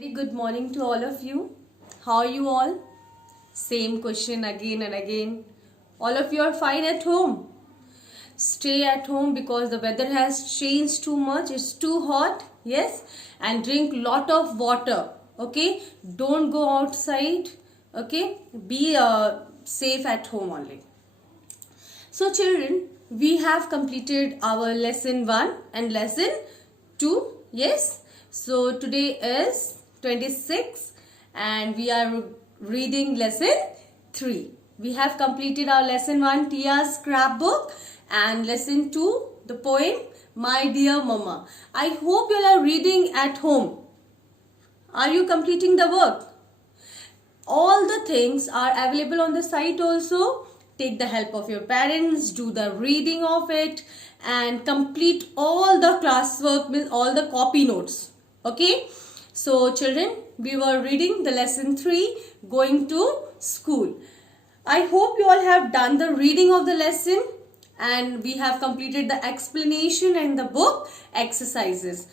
Very good morning to all of you. How are you all? Same question again and again. All of you are fine at home. Stay at home because the weather has changed too much. It's too hot. Yes. And drink lot of water. Okay. Don't go outside. Okay. Be safe at home only. So children, we have completed our lesson 1 and lesson 2. Yes. So today is 26 and we are reading lesson 3. We have completed our lesson 1 Tia's scrapbook and lesson 2 the poem My Dear Mama. I hope you are reading at home. Are you completing the work? All the things are available on the site also. Take the help of your parents, do the reading of it and complete all the classwork with all the copy notes. Okay. So children, we were reading the lesson 3 going to school. I hope you all have done the reading of the lesson and we have completed the explanation and the book exercises.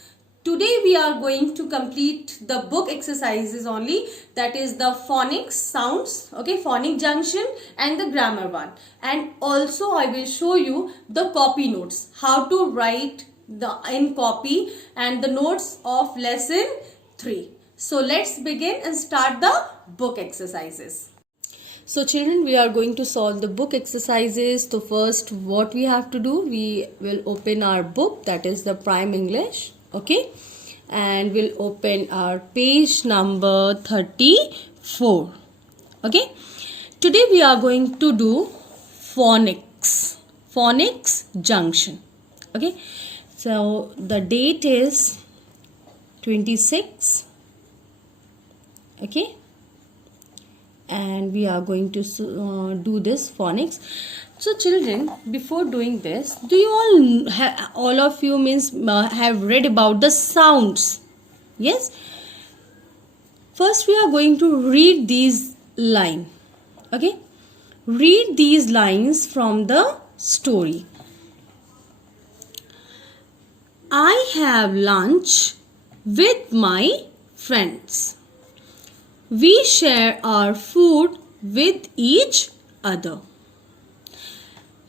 Today we are going to complete the book exercises only, that is the phonics sounds, okay, phonic junction and the grammar one. And also I will show you the copy notes, how to write in copy and the notes of lesson 3. So let's begin and start the book exercises. So children, we are going to solve the book exercises. So first what we have to do, we will open our book, that is the Prime English. Okay, and we'll open our page number 34. Okay, today we are going to do phonics junction. Okay, so the date is 26. Okay, and we are going to do this phonics. So children, before doing this, do you all of you have read about the sounds? Yes. First we are going to read these lines. Okay, read these lines from the story. I have lunch with my friends. We share our food with each other.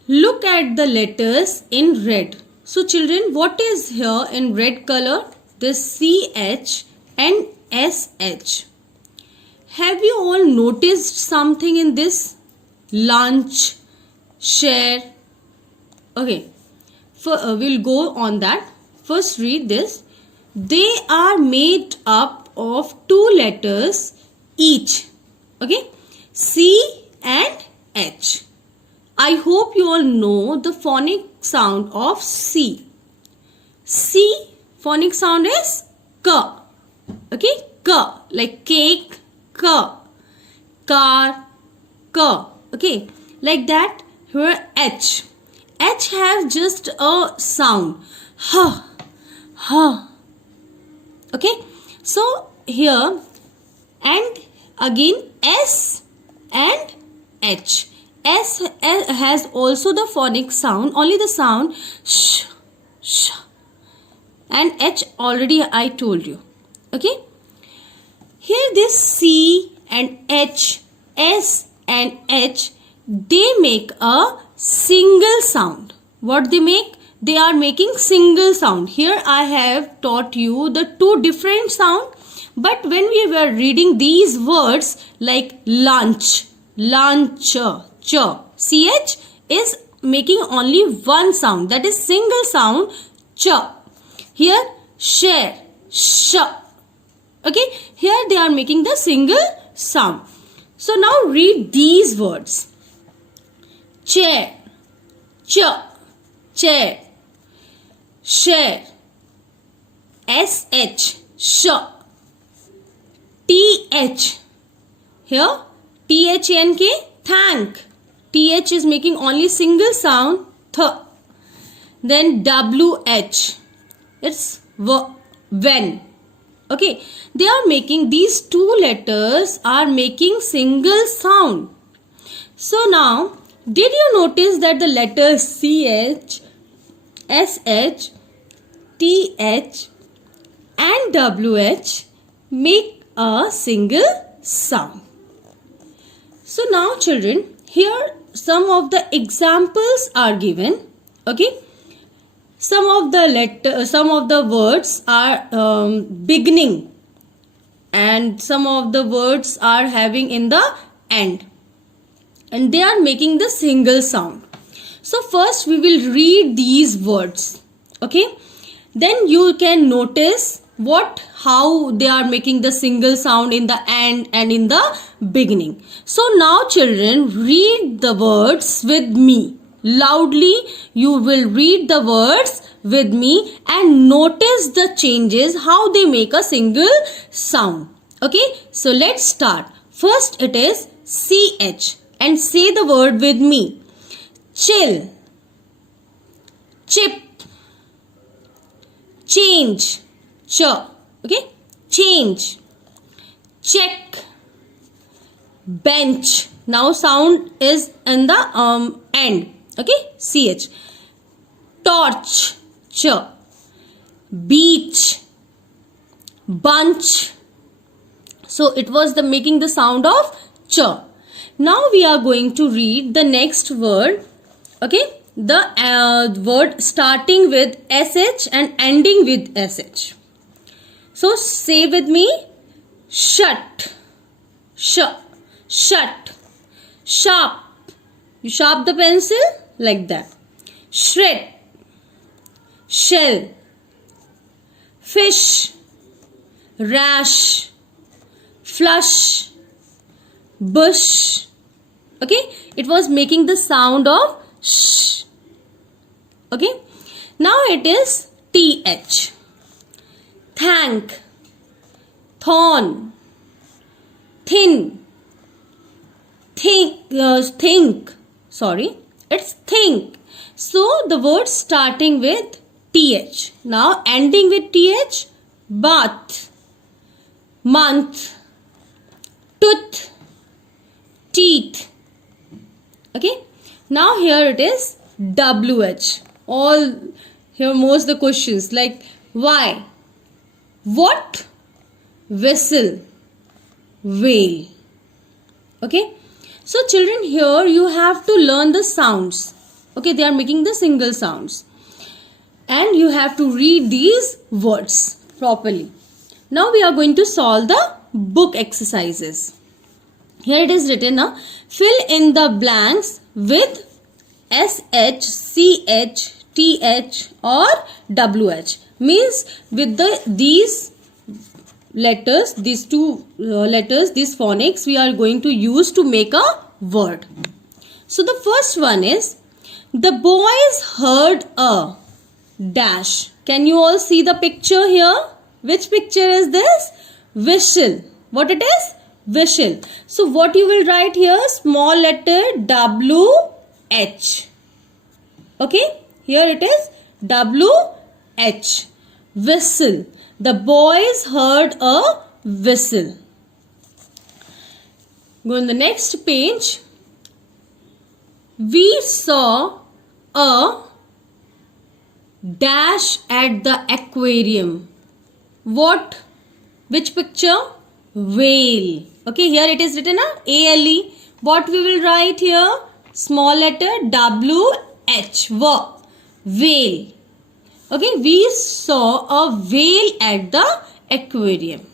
Look at the letters in red. So children, what is here in red color? The CH and SH. Have you all noticed something in this? Lunch, share. Okay, we'll go on that. First read this. They are made up of 2 letters each. Okay, C and H. I hope you all know the phonic sound of C. C phonic sound is K. Okay, K like cake, K. Car, K. Okay, like that. Here H. H has just a sound. H. Okay, so here and again S and H. S has also the phonic sound, only the sound sh, sh. And H already I told you. Okay. Here this C and H, S and H, they make a single sound. What they make? They are making single sound. Here I have taught you the 2 different sound. But when we were reading these words like lunch, lunch, ch, ch is making only one sound, that is single sound, ch. Here share, sh. Okay, here they are making the single sound. So now read these words. Chair, ch, chair. Share, sh, sh. Th, here thank, thank. Th is making only single sound, th. Then wh, it's when. Okay, they are making, these 2 letters are making single sound. So now, did you notice that the letters CH, SH, TH and WH make a single sound. So now children, here some of the examples are given. Okay, some of the words are beginning, and some of the words are having in the end, and they are making the single sound. So first we will read these words. Okay, then you can notice how they are making the single sound in the end and in the beginning. So now children, read the words with me loudly. You will read the words with me and notice the changes, how they make a single sound. Okay, so let's start. First it is CH, and say the word with me. Chill, chip, change, ch. Okay, change. Check, bench. Now sound is in the end. Okay, ch. Torch, ch. Beach, bunch. So it was the making the sound of ch. Now we are going to read the next word. Okay, the word starting with sh and ending with sh. So say with me. Shut, shut, sharp. You sharp the pencil like that. Shred, shell, fish, rash, flush, bush. Okay, it was making the sound of sh. Okay, now it is th. Thank, thorn, thin, think. Sorry, it's think. So the word starting with th. Now ending with th. Bath, month, tooth, teeth. Okay, now here it is wh. All here most the questions like why, what, whistle, wail. Okay, so children, here you have to learn the sounds. Okay, they are making the single sounds, and you have to read these words properly. Now we are going to solve the book exercises. Here it is written, fill in the blanks with sh, ch, th or wh. Means with these letters, these two letters, these phonics we are going to use to make a word. So the first one is, the boys heard a dash. Can you all see the picture here? Which picture is this? Whistle. What it is? Whistle. So what you will write here? Small letter WH. Okay, here it is WH. Whistle. The boys heard a whistle. Go on the next page. We saw a dash at the aquarium. What? Which picture? Whale. Okay, here it is written ALE. What we will write here? Small letter WH. Whale. Okay, we saw a whale at the aquarium.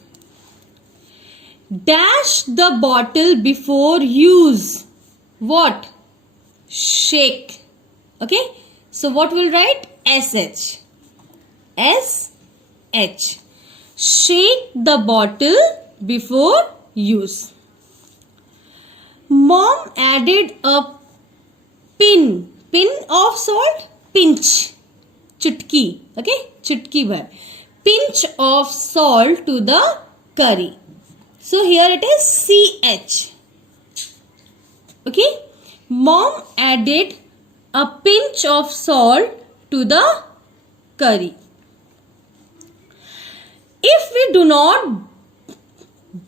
Dash the bottle before use. What? Shake. Okay, so what will write? SH. SH. Shake the bottle before use. Mom added a pin of salt. Pinch. Chutki. Okay, chutki bhai. Pinch of salt to the curry. So here it is CH. Okay, mom added a pinch of salt to the curry. If we do not,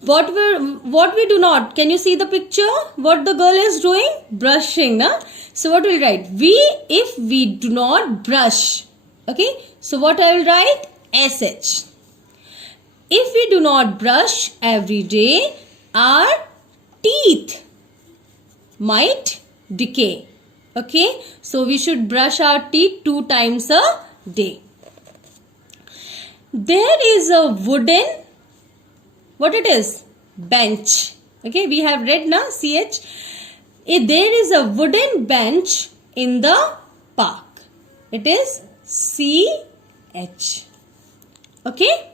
what we do not, can you see the picture? What the girl is doing? Brushing, na? So what will write? If we do not brush. Okay, so what I will write? SH. If we do not brush every day, our teeth might decay. Okay, so we should brush our teeth 2 times a day. There is a wooden, what it is? Bench. Okay, we have read now, CH. There is a wooden bench in the park. It is CH. Okay.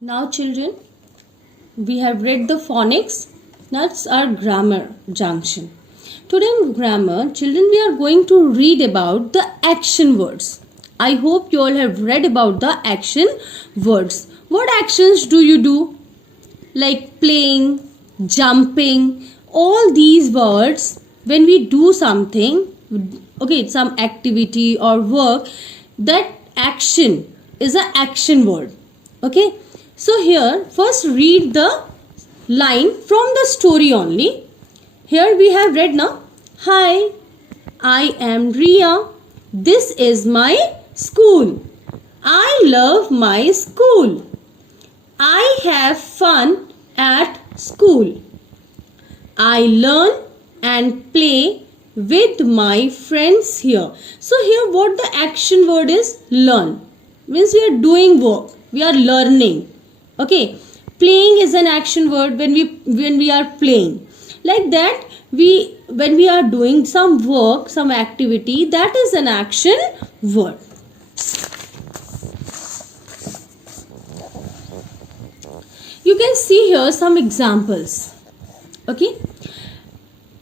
Now children, we have read the phonics. That's our grammar junction. Today in grammar, children, we are going to read about the action words. I hope you all have read about the action words. What actions do you do? Like playing, jumping, all these words, when we do something, okay, some activity or work, that action is an action word. Okay, so here first read the line from the story only. Here we have read now. Hi, I am Riya. This is my school. I love my school. I have fun at school. I learn and play with my friends here. So here what the action word is? Learn. Means we are doing work. We are learning. Okay. Playing is an action word when we are playing. Like that, when we are doing some work, some activity, that is an action word. You can see here some examples. Okay.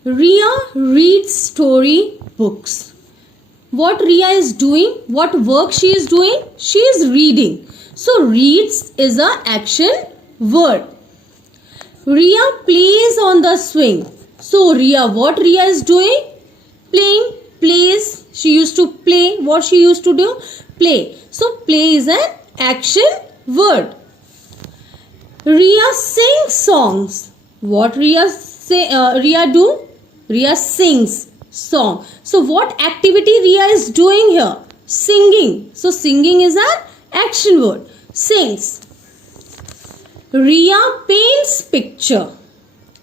Riya reads story books. What Riya is doing, what work she is doing? She is reading. So reads is an action word. Riya plays on the swing. So Riya, what Riya is doing? Playing, plays. She used to play. What she used to do? Play. So play is an action word. Riya sings songs. What Riya do? Riya sings song. So what activity Riya is doing here? Singing. So singing is an action word. Sings. Riya paints picture.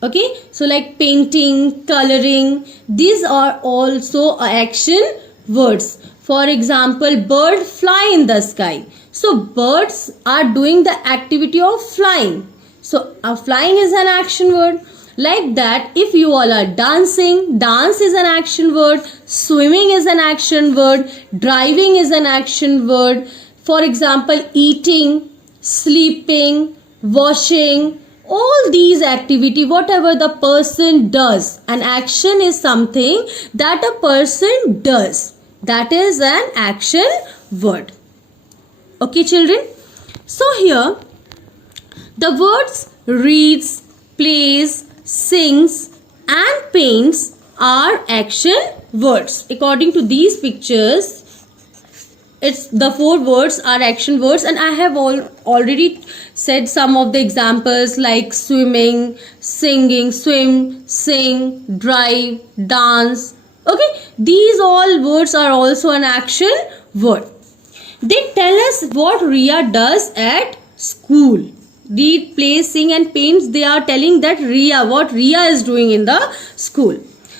Okay, so like painting, coloring, these are also action words. For example, bird fly in the sky. So birds are doing the activity of flying. So flying is an action word. Like that, if you all are dancing, dance is an action word. Swimming is an action word. Driving is an action word. For example, eating, sleeping, washing, all these activity, whatever the person does, an action is something that a person does. That is an action word. Okay, children. So here, the words reads, plays, sings and paints are action words. According to these pictures, it's the 4 words are action words, and I have already said some of the examples like swimming, singing, swim, sing, drive, dance. Okay, these all words are also an action word. They tell us what Riya does at school. Read, play, sing and paints, they are telling that what Riya is doing in the school.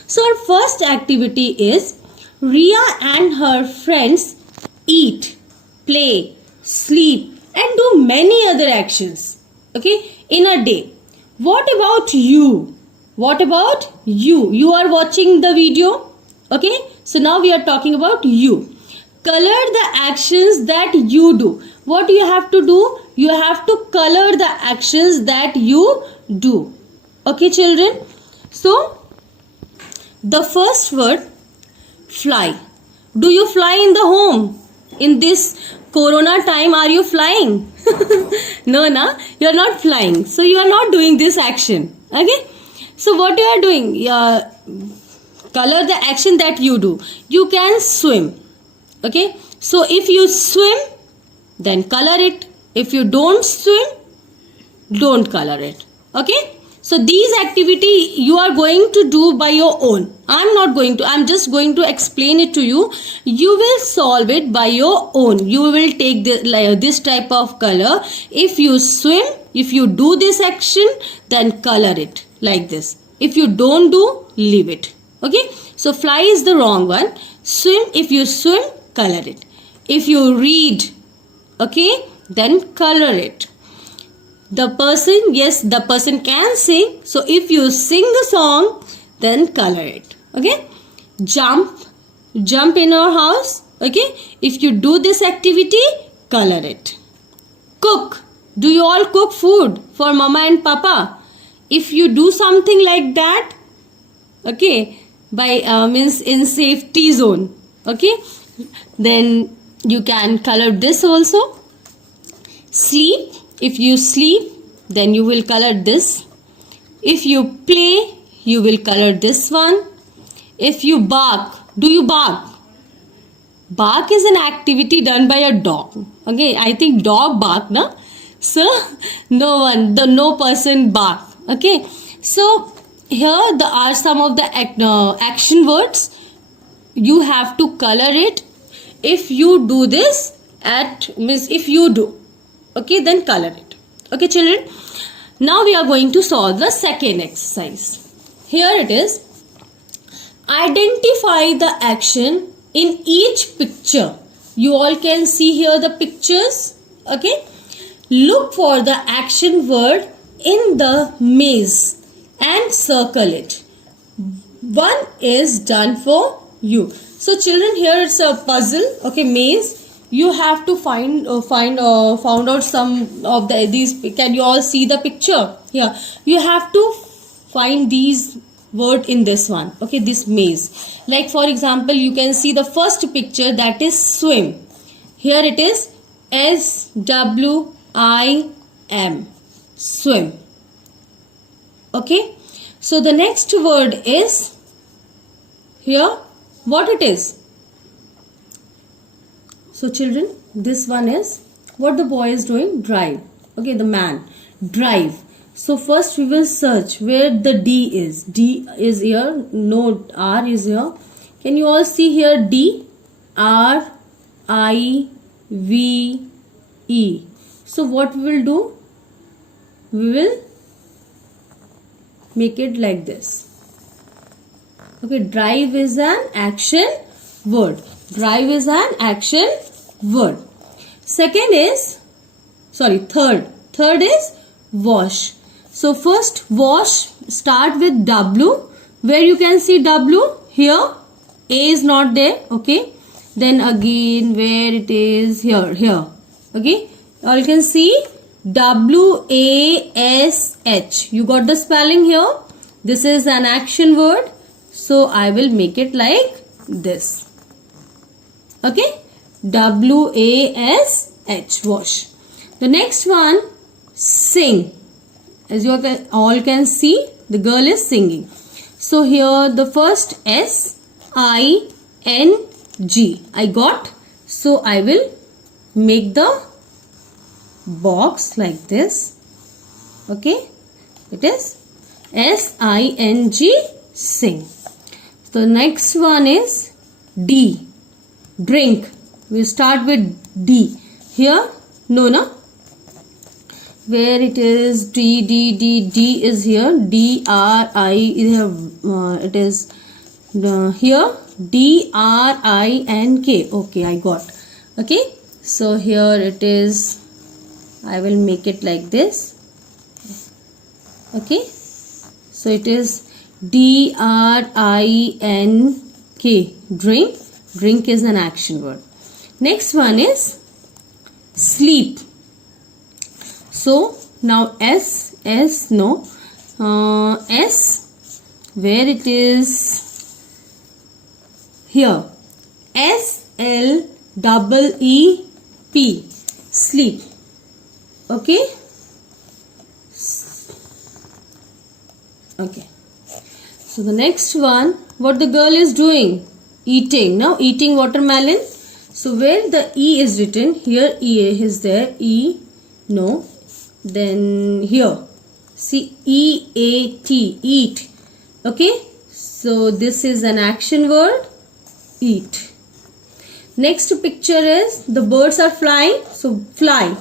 So our first activity is Riya and her friends eat, play, sleep and do many other actions, okay, in a day. What about you? What about you? You are watching the video, okay? So now we are talking about you. Color the actions that you do. What do you have to do? You have to color the actions that you do. Okay, children? So, the first word, fly. Do you fly in the home? In this corona time, are you flying? No, you are not flying. So, you are not doing this action. Okay? So, what you are doing? Color the action that you do. You can swim. Okay? So, if you swim, then color it. If you don't swim, don't color it. Okay? So these activity you are going to do by your own. I'm just going to explain it to you. You will solve it by your own. You will take this type of color. If you swim, if you do this action, then color it like this. If you don't do, leave it. Okay. So fly is the wrong one. Swim, if you swim, color it. If you read, okay, then color it. The person, yes, the person can sing. So if you sing the song, then color it. Okay. Jump in our house. Okay. If you do this activity, color it. Cook. Do you all cook food for mama and papa? If you do something like that, okay, by means in safety zone, okay, then you can color this also. Sleep. If you sleep, then you will color this. If you play, you will color this one. If you bark, do you bark? Bark is an activity done by a dog. Okay, I think dog bark, na? So no person bark. Okay, so here are some of the action words. You have to color it. If you do this if you do, okay, then color it. Okay, children. Now we are going to solve the second exercise. Here it is. Identify the action in each picture. You all can see here the pictures. Okay. Look for the action word in the maze and circle it. One is done for you. So children, here it's a puzzle. Okay, maze. You have to found out some of these. Can you all see the picture? Here you have to find these word in this one. Okay, this maze. Like for example, you can see the first picture, that is swim. Here it is SWIM, swim. Okay, so the next word is here. What it is? So children, this one is what the boy is doing. Drive. Okay, the man. Drive. So first we will search where the D is. D is here. No, R is here. Can you all see here D? R, I, V, E. So what we will do? We will make it like this. Okay, drive is an action word. Drive is an action word. Second is, third is wash. So first wash, start with W. Where you can see W? Here. A is not there. Okay. Then again where it is? Here. Okay. You can see WASH. You got the spelling here. This is an action word. So I will make it like this. Okay. WASH, wash. The next one, sing. As you all can see, the girl is singing. So here the first SING I got. So I will make the box like this. Okay. It is SING, sing. The next one is D, drink. We start with D. Here, no. Where it is D is here. DRI is here. It is here. DRINK. Okay, I got. Okay. So here it is. I will make it like this. Okay. So it is DRINK. Drink. Drink is an action word. Next one is sleep. So now S, no. S, where it is? Here. SLEEP. Sleep. Okay. Okay. So the next one, what the girl is doing? Eating. Now eating watermelon. So where the E is written, here E is there. E, no. Then here See, E-A-T, eat. Okay, so this is an action word, eat. Next picture is the birds are flying, so fly.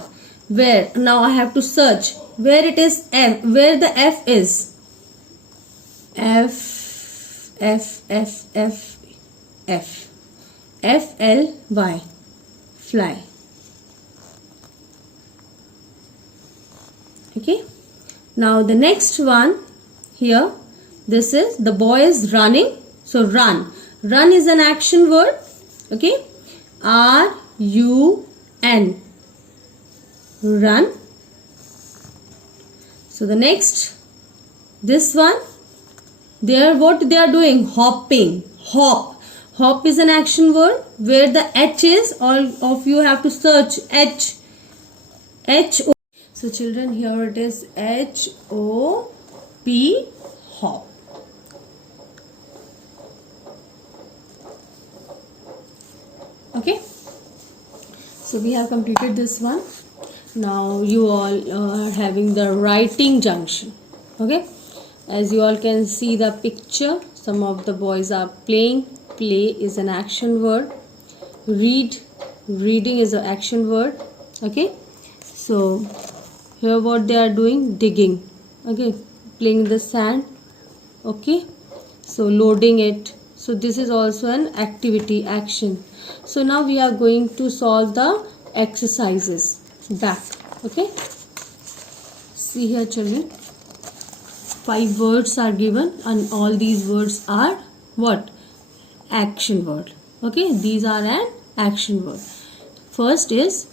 Where? Now I have to search where it is F, where the F is. F, F, F, F, F. F-L-Y, fly. Okay, now the next one here, this is the boy is running, so run. Run is an action word. Okay, R-U-N, run. So the next, this one, what they are doing, hopping, hop. Hop is an action word. Where the H is, all of you have to search H. H-O. So children, here it is H-O-P, hop. Okay. So we have completed this one. Now you all are having the writing junction. Okay. As you all can see the picture, some of the boys are playing. Play is an action word. Read, reading is an action word. Okay. So here what they are doing, digging. Okay, playing in the sand. Okay, so loading it. So this is also an activity, action. So now we are going to solve the exercises back. Okay, see here children, 5 words are given and all these words are what? Action word. Okay, these are an action word. First is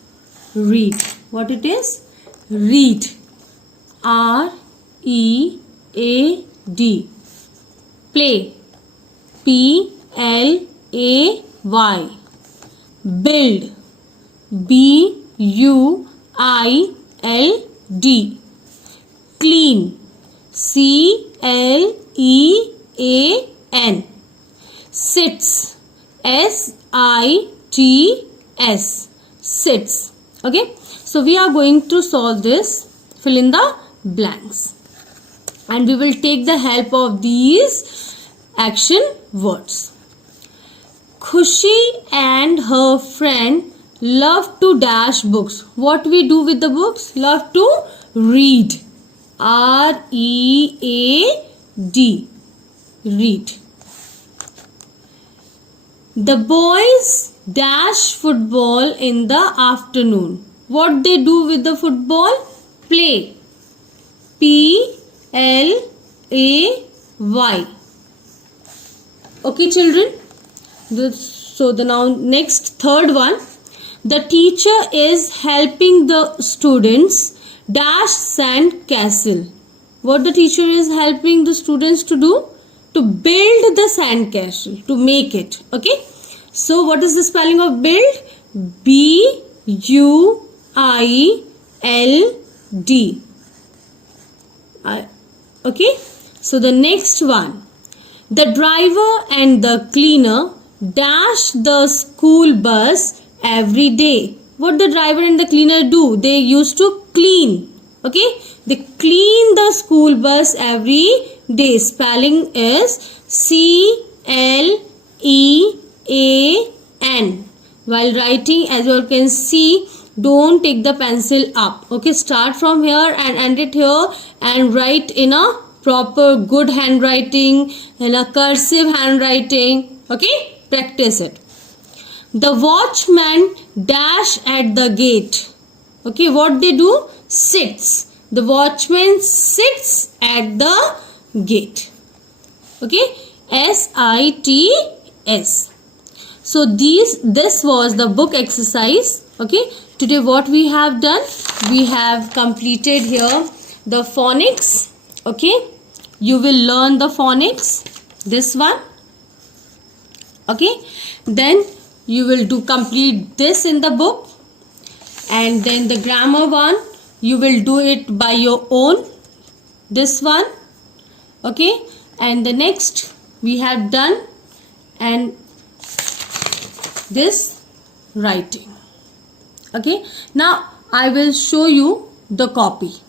read. What it is? Read. R-E-A-D. Play. P-L-A-Y. Build. B-U-I-L-D. Clean. C-L-E-A-N. Sits. S-I-T-S. Sits. Okay, so we are going to solve this, fill in the blanks, and we will take the help of these action words. Khushi and her friend love to dash books. What we do with the books? Love to read. R-E-A-D. Read. The boys dash football in the afternoon. What they do with the football? Play. P-L-A-Y. Okay children. So the now next third one. The teacher is helping the students dash sand castle. What the teacher is helping the students to do? To build the sand castle, to make it. Okay. So what is the spelling of build? B-U-I-L-D. Okay. So the next one. The driver and the cleaner dash the school bus every day. What the driver and the cleaner do? They used to clean. Okay. They clean the school bus every day. Spelling is C-L-E-A-N. While writing, as you all can see, don't take the pencil up. Okay, start from here and end it here and write in a proper good handwriting, in a cursive handwriting. Okay, practice it. The watchman dash at the gate. Okay, what they do? Sits. The watchman sits at the gate. Okay, S-I-T-S. So this was the book exercise. Okay, today what we have done, we have completed here the phonics. Okay, you will learn the phonics, this one. Okay, then you will complete this in the book, and then the grammar one you will do it by your own, this one. Okay, and the next we have done, and this writing. Okay, now I will show you the copy.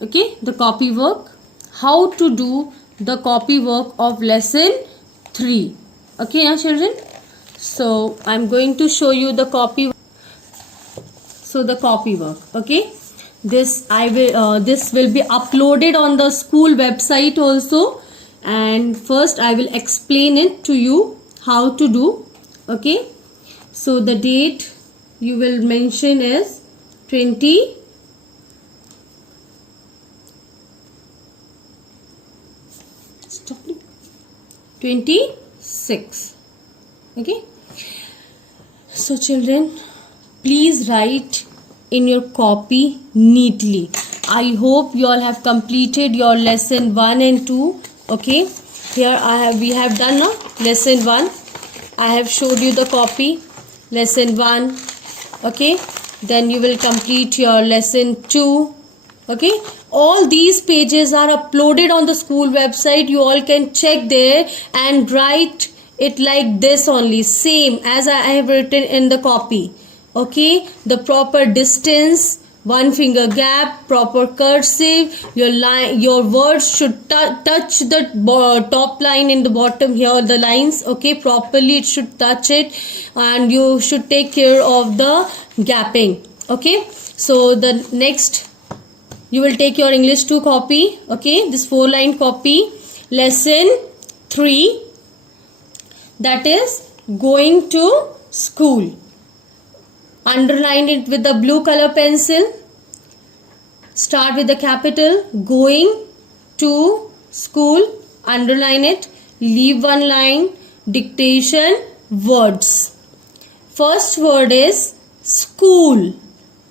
Okay, the copy work. How to do the copy work of lesson 3. Okay, now children. So I'm going to show you the copy. So the copy work. Okay, this will be uploaded on the school website also. And first I will explain it to you how to do. Okay, so the date you will mention is 26. Okay, so children, please write in your copy neatly. I hope you all have completed your lesson 1 and 2. Okay, here we have done lesson 1. I have showed you the copy, lesson 1. Okay, then you will complete your lesson 2. Okay, all these pages are uploaded on the school website. You all can check there and write it like this only, same as I have written in the copy. Okay, the proper distance, 1 finger gap, proper cursive, your words should touch the top line in the bottom here, the lines. Okay, properly it should touch it, and you should take care of the gapping. Okay, so the next you will take your English 2 copy. Okay, this 4-line copy, lesson 3, that is going to school. Underline it with the blue color pencil. Start with the capital, going to school. Underline it. Leave 1 line. Dictation, words. First word is school.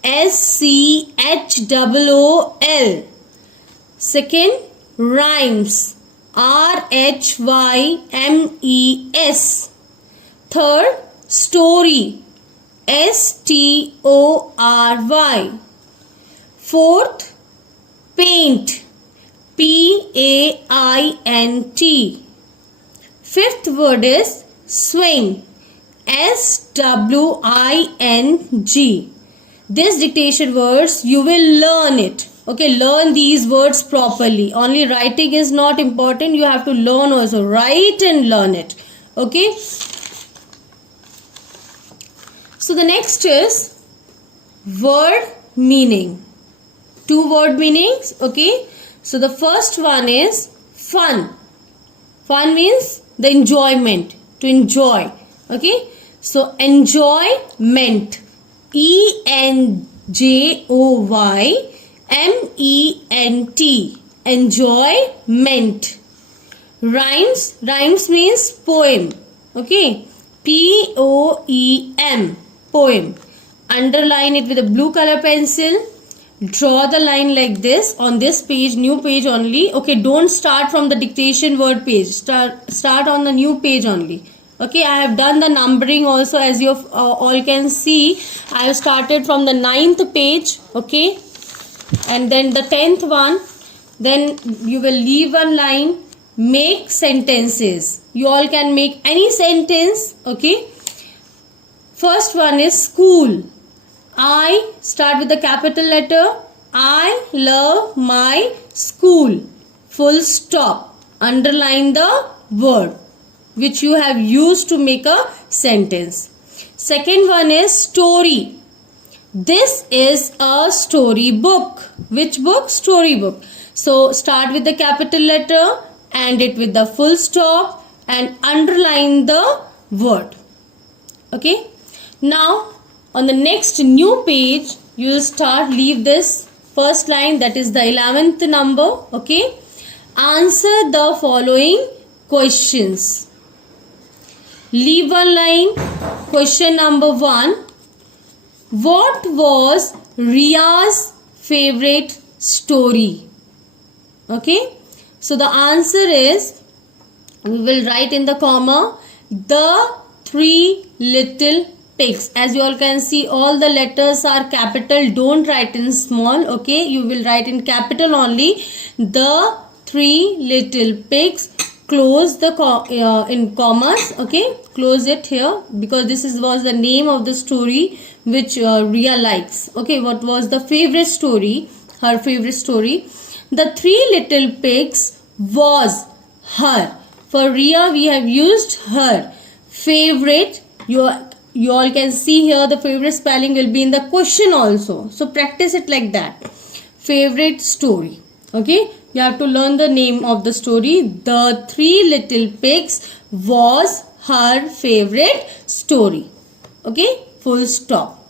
SCHOOL. Second, rhymes. RHYMES. Third, story. STORY. Fourth, paint. PAINT. Fifth word is swing. SWING. This dictation words you will learn it. Okay, learn these words properly. Only writing is not important. You have to learn also. Write and learn it. Okay. So the next is word meaning. 2 word meanings. Okay. So the first one is fun. Fun means the enjoyment. To enjoy. Okay. So enjoyment. ENJOYMENT. Enjoyment. Rhymes. Rhymes means poem. Okay. POEM. Poem. Underline it with a blue color pencil. Draw the line like this on this page, new page only. Okay, don't start from the dictation word page. Start on the new page only. Okay, I have done the numbering also, as you all can see. I have started from the 9th page. Okay, and then the 10th one. Then you will leave 1 line. Make sentences. You all can make any sentence. Okay. First one is school. I, start with the capital letter. I love my school. Full stop. Underline the word which you have used to make a sentence. Second one is story. This is a story book. Which book? Story book. So start with the capital letter, end it with the full stop, and underline the word. Okay. Now on the next new page, you will start, leave this first line, that is the 11th number. Okay. Answer the following questions. Leave 1 line. Question number 1. What was Ria's favorite story? Okay. So the answer is, we will write in the comma, the 3 little pigs. As you all can see, all the letters are capital. Don't write in small. Okay. You will write in capital only. The 3 little pigs. Close the in commas. Okay, close it here, because this was the name of the story which Ria likes. Okay, what was the favorite story her favorite story. The Three Little Pigs was her. For Ria, we have used her. Favorite, you all can see here the favorite spelling will be in the question also. So practice it like that. Favorite story. Okay, you have to learn the name of the story. The Three Little Pigs was her favorite story. Okay, full stop.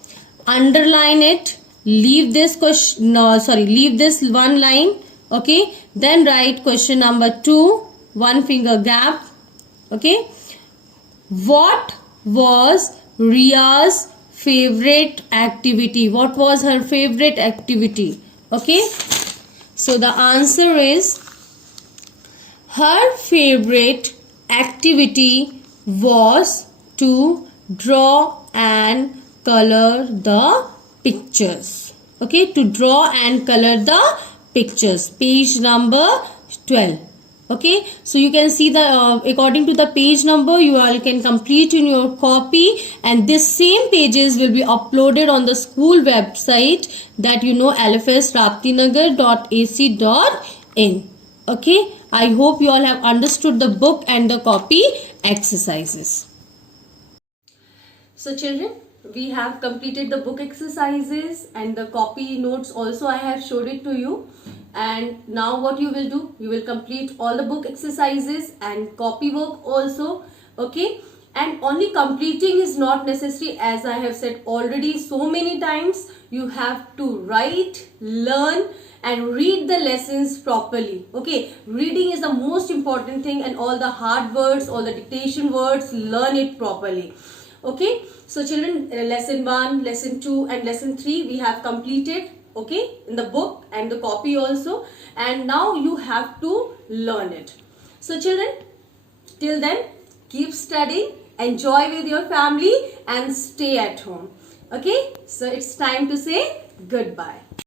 Underline it. Leave this question. No, sorry. Leave this one line. Okay, then write question number 2. One finger gap. Okay. What was Ria's favorite activity? What was her favorite activity? Okay. So the answer is her favorite activity was to draw and color the pictures. Okay, to draw and color the pictures. Page number 12. Okay, so you can see the according to the page number you all can complete in your copy, and this same pages will be uploaded on the school website that lfsraptinagar.ac.in. Okay, I hope you all have understood the book and the copy exercises. So children, we have completed the book exercises and the copy notes also. I have showed it to you. And now what you will do, you will complete all the book exercises and copy work also. Okay, and only completing is not necessary, as I have said already so many times. You have to write, learn and read the lessons properly. Okay, reading is the most important thing, and all the hard words, all the dictation words, learn it properly. Okay, so children, lesson 1, lesson 2 and lesson 3 we have completed. Okay, in the book and the copy also, and now you have to learn it. So children, till then, keep studying, enjoy with your family and stay at home. Okay, so it's time to say goodbye.